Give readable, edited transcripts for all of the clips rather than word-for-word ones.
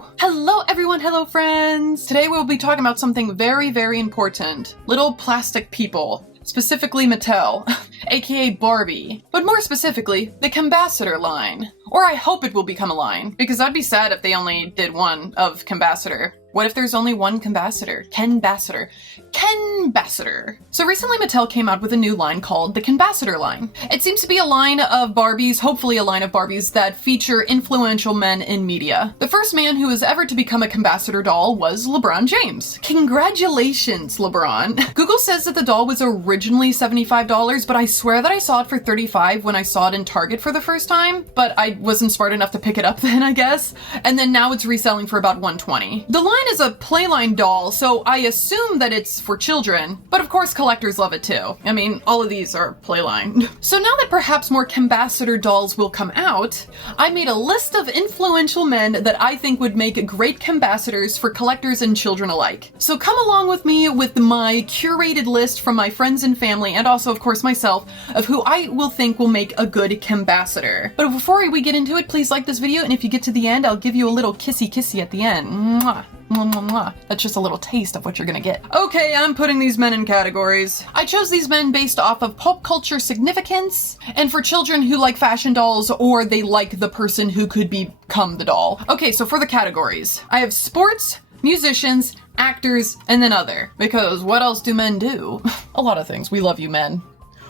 Hello! Hello everyone, hello friends! Today we'll be talking about something very, very important. Little plastic people. Specifically Mattel, aka Barbie. But more specifically, the Kenbassador line. Or I hope it will become a line, because I'd be sad if they only did one of Kenbassador. What if there's only one Kenbassador? Kenbassador. Kenbassador. So recently Mattel came out with a new line called the Kenbassador line. It seems to be a line of Barbies, hopefully a line of Barbies that feature influential men in media. The first man who was ever to become a Kenbassador doll was LeBron James. Congratulations, LeBron. Google says that the doll was originally $75, but I swear that I saw it for $35 when I saw it in Target for the first time, but I wasn't smart enough to pick it up then, I guess. And then now it's reselling for about $120. The line is a playline doll, so I assume that it's for children, but of course collectors love it too. I mean, all of these are playline. So now that perhaps more Kenbassador dolls will come out, I made a list of influential men that I think would make great Kenbassadors for collectors and children alike. So come along with me with my curated list from my friends and family, and also of course myself, of who I will think will make a good Kenbassador. But before we get into it, please like this video, and if you get to the end, I'll give you a little kissy kissy at the end. Mwah. Mwah, mwah, mwah. That's just a little taste of what you're gonna get. Okay, I'm putting these men in categories. I chose these men based off of pop culture significance, and for children who like fashion dolls, or they like the person who could become the doll. Okay, so for the categories, I have sports, musicians, actors, and then other. Because what else do men do? A lot of things. We love you, men.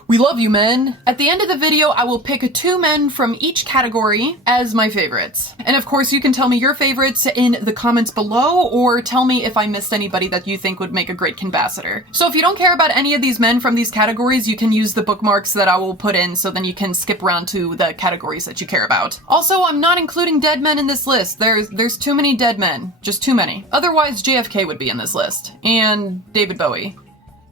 We love you, men. At the end of the video, I will pick 2 men from each category as my favorites. And of course, you can tell me your favorites in the comments below, or tell me if I missed anybody that you think would make a great Kenbassador. So if you don't care about any of these men from these categories, you can use the bookmarks that I will put in, so then you can skip around to the categories that you care about. Also, I'm not including dead men in this list. There's too many dead men. Just too many. Otherwise, JFK would be in this list. And David Bowie.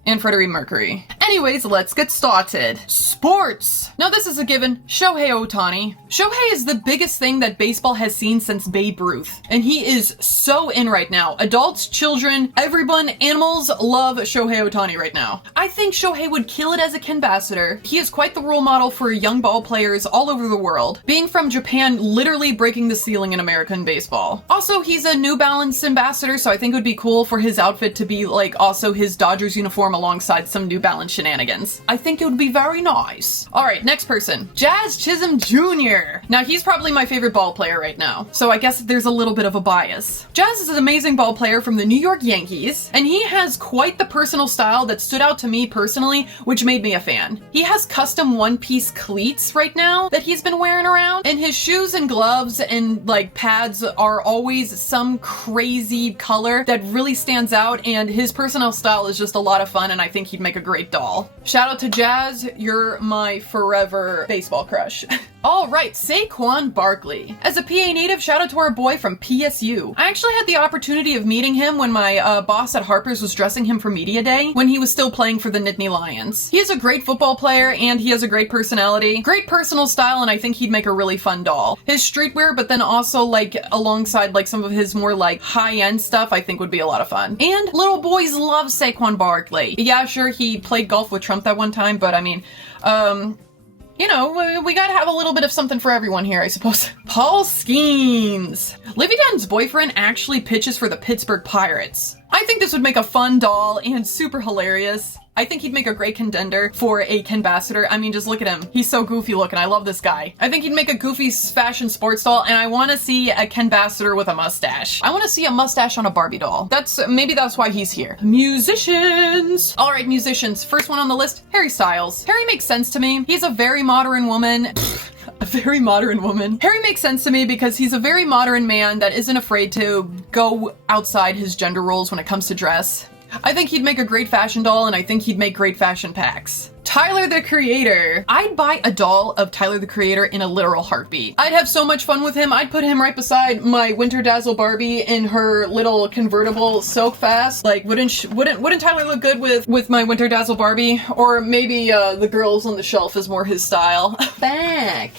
And Freddie Mercury. Anyways, let's get started. Sports! Now this is a given. Shohei Ohtani. Shohei is the biggest thing that baseball has seen since Babe Ruth. And he is so in right now. Adults, children, everyone, animals love Shohei Ohtani right now. I think Shohei would kill it as a Kenbassador. He is quite the role model for young ball players all over the world. Being from Japan, literally breaking the ceiling in American baseball. Also, he's a New Balance ambassador, so I think it would be cool for his outfit to be like also his Dodgers uniform alongside some New Balance shenanigans. I think it would be very nice. Alright, next person. Jazz Chisholm Jr. Now, he's probably my favorite ball player right now, so I guess there's a little bit of a bias. Jazz is an amazing ball player from the New York Yankees, and he has quite the personal style that stood out to me personally, which made me a fan. He has custom one-piece cleats right now that he's been wearing around, and his shoes and gloves and like pads are always some crazy color that really stands out, and his personal style is just a lot of fun, and I think he'd make a great doll. Shout out to Jazz, you're my forever baseball crush. Alright, Saquon Barkley. As a PA native, shout out to our boy from PSU. I actually had the opportunity of meeting him when my boss at Harper's was dressing him for Media Day, when he was still playing for the Nittany Lions. He is a great football player, and he has a great personality, great personal style, and I think he'd make a really fun doll. His streetwear, but then also like alongside like some of his more like high-end stuff, I think would be a lot of fun. And little boys love Saquon Barkley. Yeah, sure, he played golf with Trump that one time, but I mean, you know, we gotta have a little bit of something for everyone here, I suppose. Paul Skeens. Livy Dunn's boyfriend actually pitches for the Pittsburgh Pirates. I think this would make a fun doll and super hilarious. I think he'd make a great contender for a Kenbassador. I mean, just look at him. He's so goofy looking. I love this guy. I think he'd make a goofy fashion sports doll, and I want to see a Kenbassador with a mustache. I want to see a mustache on a Barbie doll. Maybe that's why he's here. Musicians! Alright, musicians. First one on the list, Harry Styles. Harry makes sense to me. He's a very modern woman. A very modern woman. Harry makes sense to me because he's a very modern man that isn't afraid to go outside his gender roles when it comes to dress. I think he'd make a great fashion doll, and I think he'd make great fashion packs. Tyler, the Creator. I'd buy a doll of Tyler, the Creator in a literal heartbeat. I'd have so much fun with him. I'd put him right beside my Winter Dazzle Barbie in her little convertible Soak Fast. Like, wouldn't Tyler look good with my Winter Dazzle Barbie? Or maybe the girls on the shelf is more his style. Back.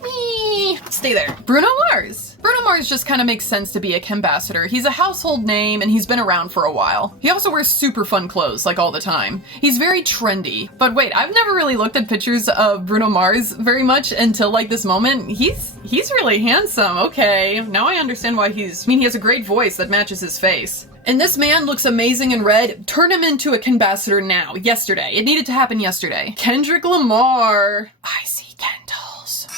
Me. Stay there. Bruno Mars. Bruno Mars just kind of makes sense to be a Kenbassador. He's a household name and he's been around for a while. He also wears super fun clothes, like all the time. He's very trendy. But wait, I've never really looked at pictures of Bruno Mars very much until like this moment. He's really handsome. Okay, now I understand why he has a great voice that matches his face. And this man looks amazing in red. Turn him into a Kenbassador now, yesterday. It needed to happen yesterday. Kendrick Lamar. I see Kendalls.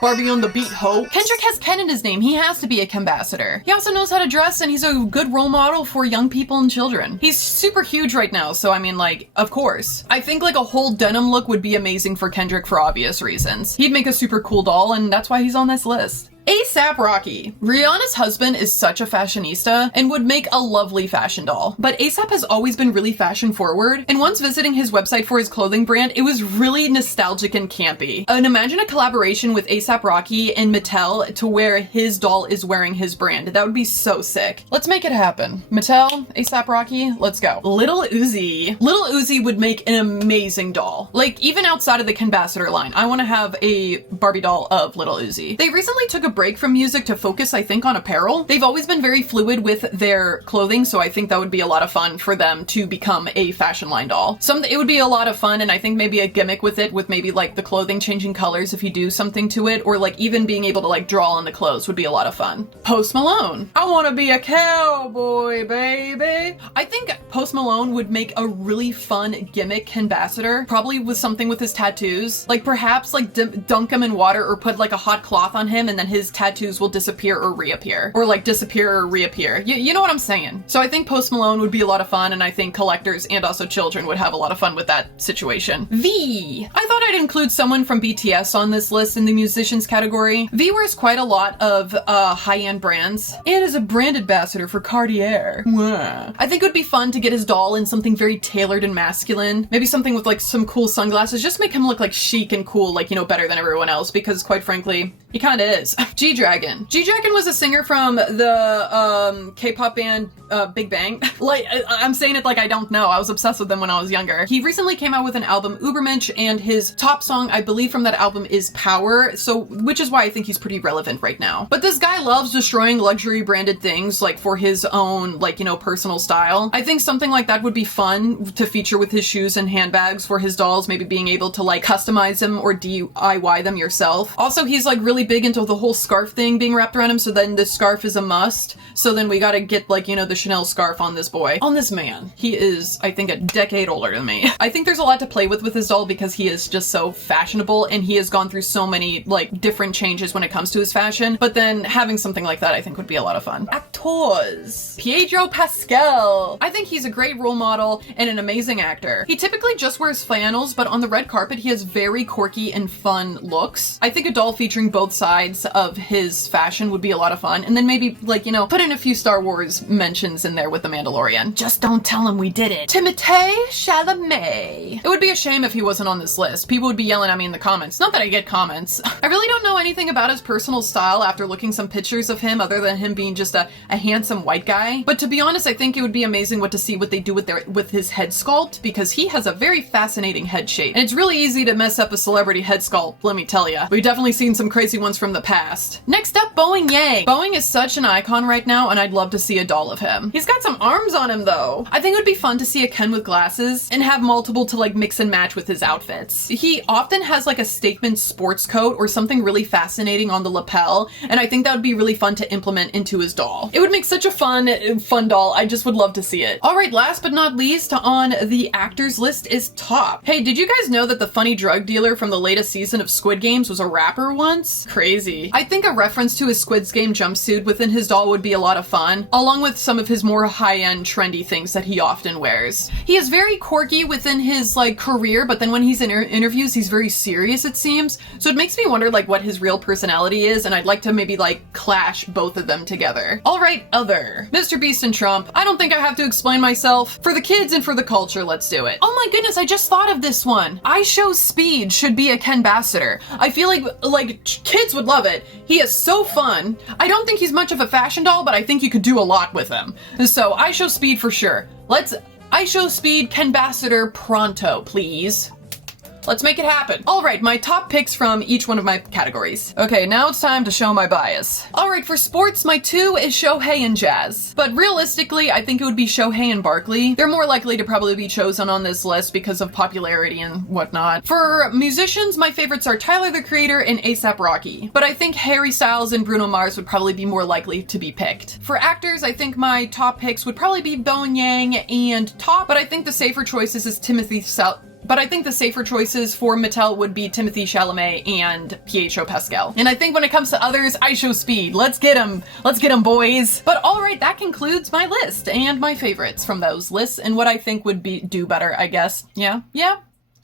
Barbie on the beat, ho. Kendrick has Ken in his name. He has to be a Kenbassador. He also knows how to dress and he's a good role model for young people and children. He's super huge right now, so I mean, like, of course. I think like a whole denim look would be amazing for Kendrick for obvious reasons. He'd make a super cool doll and that's why he's on this list. A$AP Rocky. Rihanna's husband is such a fashionista and would make a lovely fashion doll. But A$AP has always been really fashion forward, and once visiting his website for his clothing brand, it was really nostalgic and campy. And imagine a collaboration with A$AP Rocky and Mattel to where his doll is wearing his brand. That would be so sick. Let's make it happen. Mattel, A$AP Rocky, let's go. Lil Uzi. Lil Uzi would make an amazing doll. Like, even outside of the Kenbassador line, I want to have a Barbie doll of Lil Uzi. They recently took a break from music to focus, I think, on apparel. They've always been very fluid with their clothing, so I think that would be a lot of fun for them to become a fashion line doll. It would be a lot of fun, and I think maybe a gimmick with it, with maybe like the clothing changing colors if you do something to it, or like even being able to like draw on the clothes would be a lot of fun. Post Malone. I want to be a cowboy, baby. I think Post Malone would make a really fun gimmick Kenbassador, probably with something with his tattoos. Like perhaps like dunk him in water or put like a hot cloth on him and then his tattoos will disappear or reappear. Or like disappear or reappear. You know what I'm saying? So I think Post Malone would be a lot of fun and I think collectors and also children would have a lot of fun with that situation. V. I thought I'd include someone from BTS on this list in the musicians category. V wears quite a lot of high-end brands and is a brand ambassador for Cartier. Wow. I think it would be fun to get his doll in something very tailored and masculine. Maybe something with like some cool sunglasses. Just make him look like chic and cool, like, you know, better than everyone else because quite frankly, he kinda is. G-Dragon. G-Dragon was a singer from the K-pop band Big Bang. Like, I'm saying it like I don't know. I was obsessed with them when I was younger. He recently came out with an album, Ubermensch, and his top song, I believe, from that album is Power, so which is why I think he's pretty relevant right now. But this guy loves destroying luxury branded things, like for his own, like, you know, personal style. I think something like that would be fun to feature with his shoes and handbags for his dolls, maybe being able to like customize them or DIY them yourself. Also, he's like really big into the whole scarf thing being wrapped around him, so then the scarf is a must. So then we gotta get like, you know, the Chanel scarf on this boy. On this man. He is, I think, a decade older than me. I think there's a lot to play with his doll because he is just so fashionable and he has gone through so many like different changes when it comes to his fashion. But then having something like that I think would be a lot of fun. Actors. Pedro Pascal. I think he's a great role model and an amazing actor. He typically just wears flannels, but on the red carpet he has very quirky and fun looks. I think a doll featuring both sides of his fashion would be a lot of fun. And then maybe like, you know, put in a few Star Wars mentions in there with The Mandalorian. Just don't tell him we did it. Timothée Chalamet. It would be a shame if he wasn't on this list. People would be yelling at me in the comments. Not that I get comments. I really don't know anything about his personal style after looking some pictures of him other than him being just a handsome white guy. But to be honest, I think it would be amazing to see what they do with his head sculpt because he has a very fascinating head shape. And it's really easy to mess up a celebrity head sculpt, let me tell ya. We've definitely seen some crazy ones from the past. Next up, Boeing Yang. Boeing is such an icon right now and I'd love to see a doll of him. He's got some arms on him though. I think it would be fun to see a Ken with glasses and have multiple to like mix and match with his outfits. He often has like a statement sports coat or something really fascinating on the lapel and I think that would be really fun to implement into his doll. It would make such a fun doll. I just would love to see it. Alright, last but not least on the actors list is Top. Hey, did you guys know that the funny drug dealer from the latest season of Squid Games was a rapper once? Crazy. I think a reference to his Squid Game jumpsuit within his doll would be a lot of fun, along with some of his more high-end trendy things that he often wears. He is very quirky within his like career, but then when he's in interviews, he's very serious, it seems. So it makes me wonder like what his real personality is, and I'd like to maybe like clash both of them together. Alright, other. Mr. Beast and Trump. I don't think I have to explain myself. For the kids and for the culture, let's do it. Oh my goodness, I just thought of this one. I Show Speed should be a Kenbassador. I feel like kids would love it. He is so fun. I don't think he's much of a fashion doll, but I think you could do a lot with him. So I Show Speed for sure. Let's I Show Speed Kenbassador pronto, please. Let's make it happen. All right, my top picks from each one of my categories. Okay, now it's time to show my bias. All right, for sports, my 2 is Shohei and Jazz. But realistically, I think it would be Shohei and Barkley. They're more likely to probably be chosen on this list because of popularity and whatnot. For musicians, my favorites are Tyler, the Creator, and A$AP Rocky. But I think Harry Styles and Bruno Mars would probably be more likely to be picked. For actors, I think my top picks would probably be Bowen Yang and Top, but I think the safer choices is But I think the safer choices for Mattel would be Timothée Chalamet and Pietro Pascal. And I think when it comes to others, I show speed. Let's get them. Let's get them, boys. But all right, that concludes my list and my favorites from those lists and what I think would do better, I guess. Yeah.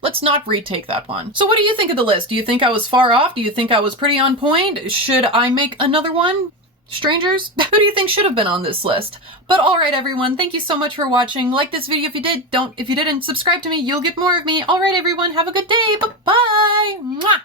Let's not retake that one. So what do you think of the list? Do you think I was far off? Do you think I was pretty on point? Should I make another one? Strangers? Who do you think should have been on this list? But alright everyone, thank you so much for watching. Like this video if you did. If you didn't, subscribe to me, you'll get more of me. Alright everyone, have a good day. Bye-bye. Mwah.